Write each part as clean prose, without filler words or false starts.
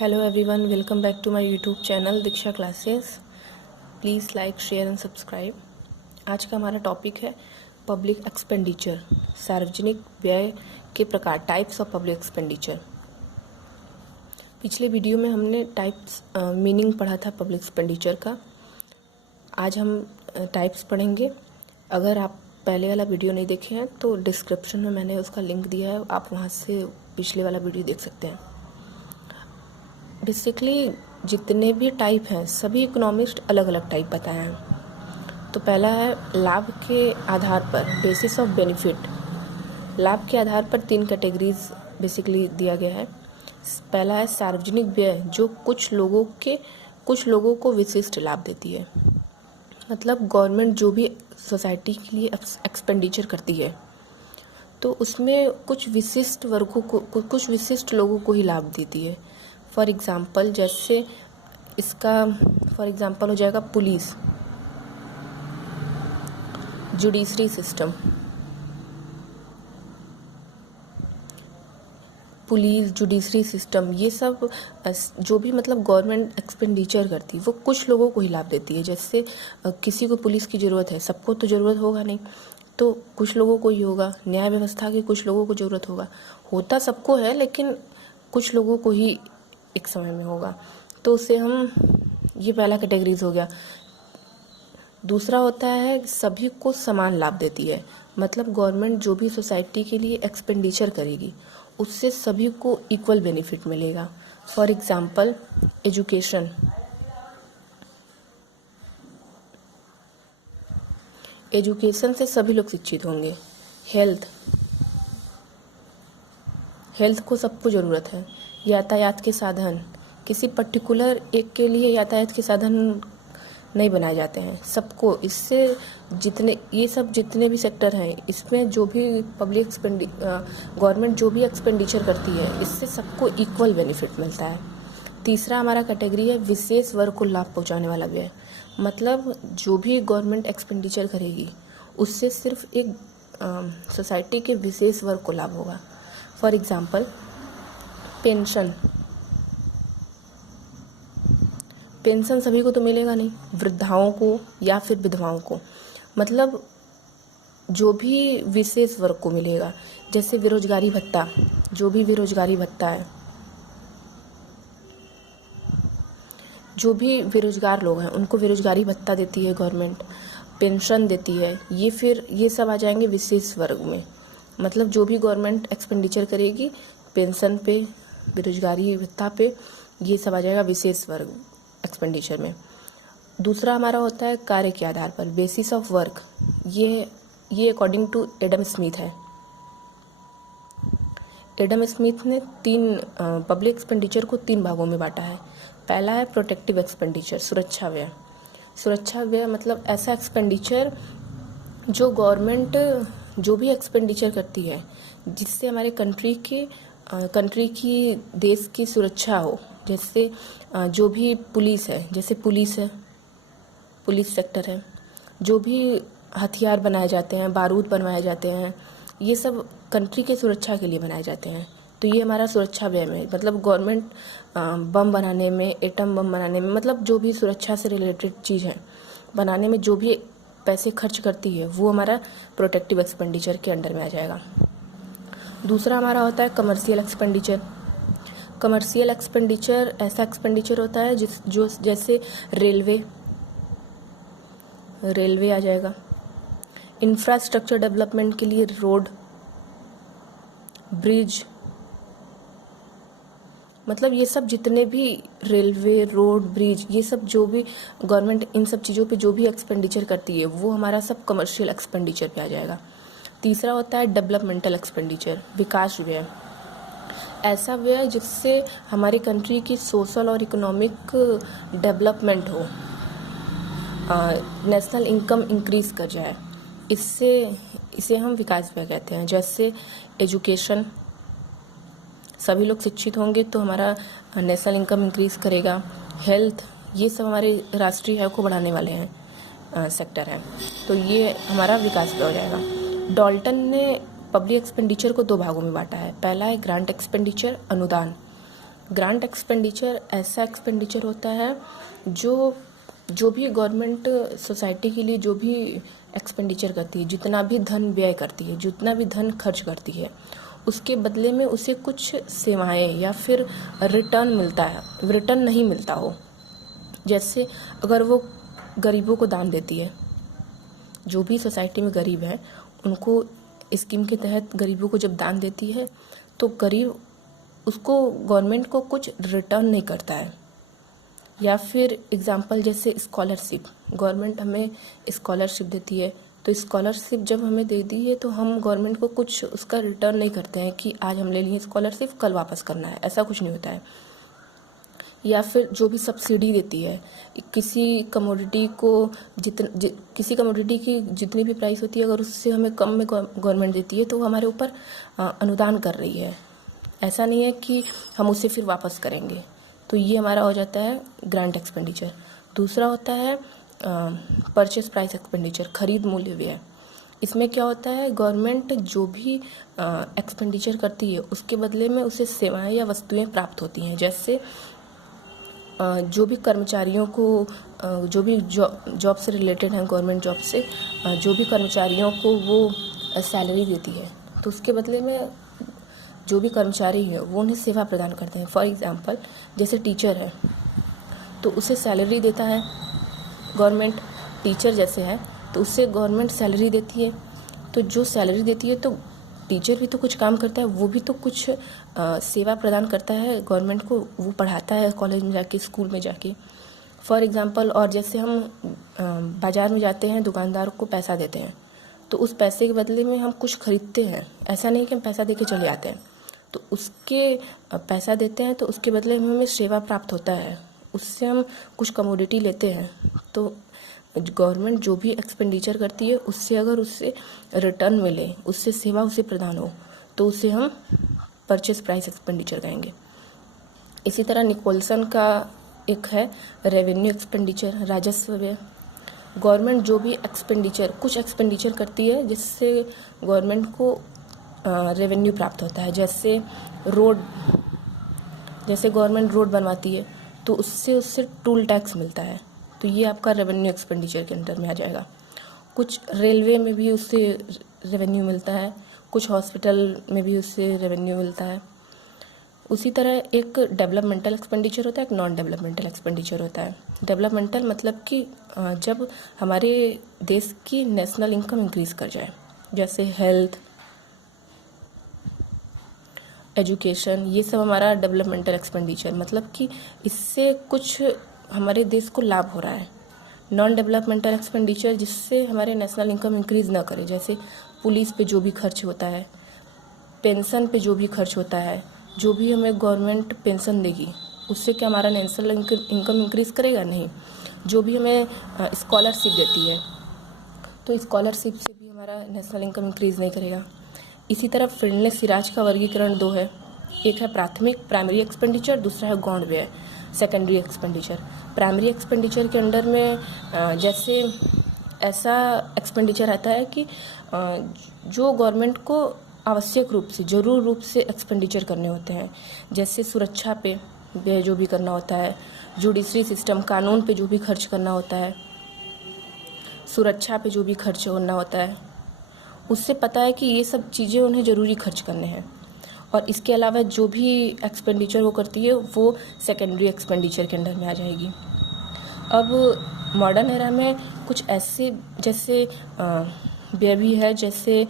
Hello everyone, welcome back to my YouTube channel Diksha classes. Please like, share and subscribe. आज का हमारा topic है public expenditure, सार्वजनिक व्यय के प्रकार, टाइप्स ऑफ पब्लिक एक्सपेंडिचर। पिछले वीडियो में हमने टाइप्स मीनिंग पढ़ा था पब्लिक एक्सपेंडिचर का। आज हम टाइप्स पढ़ेंगे। अगर आप पहले वाला वीडियो नहीं देखे हैं तो डिस्क्रिप्शन में मैंने उसका लिंक दिया है, आप वहाँ से पिछले वाला वीडियो देख सकते हैं। बेसिकली जितने भी टाइप हैं सभी इकोनॉमिस्ट अलग अलग टाइप बताए हैं। तो पहला है लाभ के आधार पर, बेसिस ऑफ बेनिफिट। लाभ के आधार पर 3 कैटेगरीज बेसिकली दिया गया है। पहला है सार्वजनिक व्यय, जो कुछ लोगों को विशिष्ट लाभ देती है। मतलब गवर्नमेंट जो भी सोसाइटी के लिए एक्सपेंडिचर करती है तो उसमें कुछ विशिष्ट वर्गों को, कुछ विशिष्ट लोगों को ही लाभ देती है। फॉर एग्ज़ाम्पल, जैसे इसका फॉर एग्ज़ाम्पल हो जाएगा police, judiciary system. Police, judiciary system, ये सब जो भी मतलब गवर्नमेंट एक्सपेंडिचर करती है वो कुछ लोगों को ही लाभ देती है। जैसे किसी को पुलिस की ज़रूरत है, सबको तो ज़रूरत होगा नहीं, तो कुछ लोगों को ही होगा। न्याय व्यवस्था की कुछ लोगों को ज़रूरत होता सबको है, लेकिन कुछ लोगों को ही एक समय में होगा। तो उसे हम, ये पहला कैटेगरीज हो गया। दूसरा होता है सभी को समान लाभ देती है। मतलब गवर्नमेंट जो भी सोसाइटी के लिए एक्सपेंडिचर करेगी उससे सभी को इक्वल बेनिफिट मिलेगा। फॉर एग्जांपल एजुकेशन, एजुकेशन से सभी लोग शिक्षित होंगे। हेल्थ को सबको ज़रूरत है। यातायात के साधन, किसी पर्टिकुलर एक के लिए यातायात के साधन नहीं बनाए जाते हैं, सबको। इससे जितने भी सेक्टर हैं, इसमें जो भी गवर्नमेंट जो भी एक्सपेंडिचर करती है, इससे सबको इक्वल बेनिफिट मिलता है। तीसरा हमारा कैटेगरी है विशेष वर्ग को लाभ पहुंचाने वाला व्यय। मतलब जो भी गवर्नमेंट एक्सपेंडिचर करेगी उससे सिर्फ एक सोसाइटी के विशेष वर्ग को लाभ होगा। फॉर एग्जाम्पल पेंशन सभी को तो मिलेगा नहीं, वृद्धाओं को या फिर विधवाओं को। मतलब जो भी विशेष वर्ग को मिलेगा, जैसे बेरोजगारी भत्ता, जो भी बेरोजगारी भत्ता है, जो भी बेरोजगार लोग हैं उनको बेरोजगारी भत्ता देती है गवर्नमेंट, पेंशन देती है। ये सब आ जाएंगे विशेष वर्ग में। मतलब जो भी गवर्नमेंट एक्सपेंडिचर करेगी पेंशन पे, बेरोजगारी भत्ता पे, ये सब आ जाएगा विशेष वर्ग एक्सपेंडिचर में। दूसरा हमारा होता है कार्य के आधार पर, बेसिस ऑफ वर्क। ये अकॉर्डिंग टू एडम स्मिथ है। एडम स्मिथ ने पब्लिक एक्सपेंडिचर को 3 भागों में बांटा है। पहला है प्रोटेक्टिव एक्सपेंडिचर, सुरक्षा व्यय। सुरक्षा व्यय मतलब ऐसा एक्सपेंडिचर जो गवर्नमेंट जो भी एक्सपेंडिचर करती है जिससे हमारे कंट्री की देश की सुरक्षा हो। जैसे जो भी पुलिस है, जैसे पुलिस सेक्टर है, जो भी हथियार बनाए जाते हैं, बारूद बनवाए जाते हैं, ये सब कंट्री के सुरक्षा के लिए बनाए जाते हैं। तो ये हमारा सुरक्षा व्यय में, मतलब गवर्नमेंट बम बनाने में, एटम बम बनाने में, मतलब जो भी सुरक्षा से रिलेटेड चीज़ है बनाने में जो भी पैसे खर्च करती है वो हमारा प्रोटेक्टिव एक्सपेंडिचर के अंडर में आ जाएगा। दूसरा हमारा होता है कमर्शियल एक्सपेंडिचर। कमर्शियल एक्सपेंडिचर ऐसा एक्सपेंडिचर होता है जैसे रेलवे आ जाएगा। इंफ्रास्ट्रक्चर डेवलपमेंट के लिए रोड, ब्रिज, मतलब ये सब जितने भी रेलवे, रोड, ब्रिज, ये सब जो भी गवर्नमेंट इन सब चीज़ों पे जो भी एक्सपेंडिचर करती है वो हमारा सब कमर्शियल एक्सपेंडिचर पे आ जाएगा। तीसरा होता है डेवलपमेंटल एक्सपेंडिचर, विकास व्यय। ऐसा व्यय जिससे हमारी कंट्री की सोशल और इकोनॉमिक डेवलपमेंट हो, नेशनल इनकम इंक्रीज कर जाए, इसे हम विकास व्यय कहते हैं। जैसे एजुकेशन, सभी लोग शिक्षित होंगे तो हमारा नेशनल इनकम इंक्रीज करेगा। हेल्थ, ये सब हमारे राष्ट्रीय आय को बढ़ाने वाले हैं सेक्टर हैं, तो ये हमारा विकास व्यय हो जाएगा। डॉल्टन ने पब्लिक एक्सपेंडिचर को 2 भागों में बांटा है। पहला है ग्रांट एक्सपेंडिचर, अनुदान। ग्रांट एक्सपेंडिचर ऐसा एक्सपेंडिचर होता है जो भी गवर्नमेंट सोसाइटी के लिए जो भी एक्सपेंडिचर करती है, जितना भी धन व्यय करती है, जितना भी धन खर्च करती है, उसके बदले में उसे कुछ सेवाएं या फिर रिटर्न मिलता है, रिटर्न नहीं मिलता हो। जैसे अगर वो गरीबों को दान देती है, जो भी सोसाइटी में गरीब है उनको स्कीम के तहत गरीबों को जब दान देती है तो गरीब उसको गवर्नमेंट को कुछ रिटर्न नहीं करता है। या फिर एग्जांपल जैसे स्कॉलरशिप, गवर्नमेंट हमें स्कॉलरशिप देती है, तो स्कॉलरशिप जब हमें दे दी है तो हम गवर्नमेंट को कुछ उसका रिटर्न नहीं करते हैं कि आज हम ले लिए स्कॉलरशिप कल वापस करना है, ऐसा कुछ नहीं होता है। या फिर जो भी सब्सिडी देती है किसी कमोडिटी को, किसी कमोडिटी की जितनी भी प्राइस होती है अगर उससे हमें कम में गवर्नमेंट देती है तो वो हमारे ऊपर अनुदान कर रही है, ऐसा नहीं है कि हम उसे फिर वापस करेंगे। तो ये हमारा हो जाता है ग्रांट एक्सपेंडिचर। दूसरा होता है परचेस प्राइस एक्सपेंडिचर, खरीद मूल्य व्यय। इसमें क्या होता है, गवर्नमेंट जो भी एक्सपेंडिचर करती है उसके बदले में उसे सेवाएं या वस्तुएं प्राप्त होती हैं। जैसे जो भी कर्मचारियों को जो भी जॉब से रिलेटेड हैं, गवर्नमेंट जॉब से जो भी कर्मचारियों को वो सैलरी देती है तो उसके बदले में जो भी कर्मचारी है वो उन्हें सेवा प्रदान करते हैं। फॉर एग्जांपल जैसे टीचर है तो उसे सैलरी देता है गवर्नमेंट, टीचर जैसे है तो उससे गवर्नमेंट सैलरी देती है। तो जो सैलरी देती है तो टीचर भी तो कुछ काम करता है, वो भी तो कुछ सेवा प्रदान करता है गवर्नमेंट को, वो पढ़ाता है कॉलेज में जाके, स्कूल में जाके। फॉर एग्जांपल और जैसे हम बाज़ार में जाते हैं, दुकानदार को पैसा देते हैं तो उस पैसे के बदले में हम कुछ खरीदते हैं, ऐसा नहीं कि हम पैसा दे के चले आते हैं। तो उसके पैसा देते हैं तो उसके बदले में हमें सेवा प्राप्त होता है, उससे हम कुछ कमोडिटी लेते हैं। तो गवर्नमेंट जो भी एक्सपेंडिचर करती है उससे अगर उससे रिटर्न मिले, उससे सेवा उसे प्रदान हो तो उसे हम परचेस प्राइस एक्सपेंडिचर कहेंगे। इसी तरह निकोलसन का एक है रेवेन्यू एक्सपेंडिचर, राजस्व व्यय। गवर्नमेंट जो भी एक्सपेंडिचर, कुछ एक्सपेंडिचर करती है जिससे गवर्नमेंट को रेवेन्यू प्राप्त होता है। जैसे गवर्नमेंट रोड बनवाती है तो उससे टूल टैक्स मिलता है, तो ये आपका रेवेन्यू एक्सपेंडिचर के अंडर में आ जाएगा। कुछ रेलवे में भी उससे रेवेन्यू मिलता है, कुछ हॉस्पिटल में भी उससे रेवेन्यू मिलता है। उसी तरह एक डेवलपमेंटल एक्सपेंडिचर होता है, एक नॉन डेवलपमेंटल एक्सपेंडिचर होता है। डेवलपमेंटल मतलब कि जब हमारे देश की नेशनल इनकम इंक्रीज़ कर जाए, जैसे हेल्थ, एजुकेशन, ये सब हमारा डेवलपमेंटल एक्सपेंडिचर, मतलब कि इससे कुछ हमारे देश को लाभ हो रहा है। नॉन डेवलपमेंटल एक्सपेंडिचर जिससे हमारे नेशनल इनकम इंक्रीज़ ना करे, जैसे पुलिस पे जो भी खर्च होता है, पेंशन पे जो भी खर्च होता है, जो भी हमें गवर्नमेंट पेंशन देगी उससे क्या हमारा नेशनल इनकम इंक्रीज़ करेगा? नहीं। जो भी हमें स्कॉलरशिप देती है तो स्कॉलरशिप से भी हमारा नेशनल इनकम इंक्रीज़ नहीं करेगा। इसी तरह फिटनेस सिराज का वर्गीकरण दो है, एक है प्राइमरी एक्सपेंडिचर, दूसरा है गौण व्यय, सेकेंडरी एक्सपेंडिचर। प्राइमरी एक्सपेंडिचर के अंडर में जैसे ऐसा एक्सपेंडिचर आता है कि जो गवर्नमेंट को आवश्यक रूप से, जरूर रूप से एक्सपेंडिचर करने होते हैं। जैसे सुरक्षा पे व्यय जो भी करना होता है, जुडिशरी सिस्टम, कानून पे जो भी खर्च करना होता है, सुरक्षा पे जो भी खर्च होना होता है, उससे पता है कि ये सब चीज़ें उन्हें ज़रूरी खर्च करने हैं। और इसके अलावा जो भी एक्सपेंडिचर वो करती है वो सेकेंडरी एक्सपेंडिचर के अंडर में आ जाएगी। अब मॉडर्न एरा में कुछ ऐसे जैसे व्यय भी है, जैसे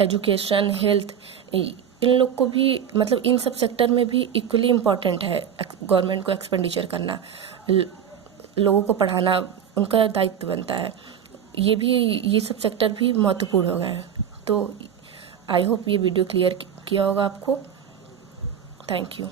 एजुकेशन, हेल्थ, इन लोग को भी, मतलब इन सब सेक्टर में भी इक्वली इम्पॉर्टेंट है गवर्नमेंट को एक्सपेंडिचर करना, लोगों को पढ़ाना उनका दायित्व बनता है। ये सब सेक्टर भी महत्वपूर्ण हो गए हैं। तो आई होप ये वीडियो क्लियर किया होगा आपको। Thank you.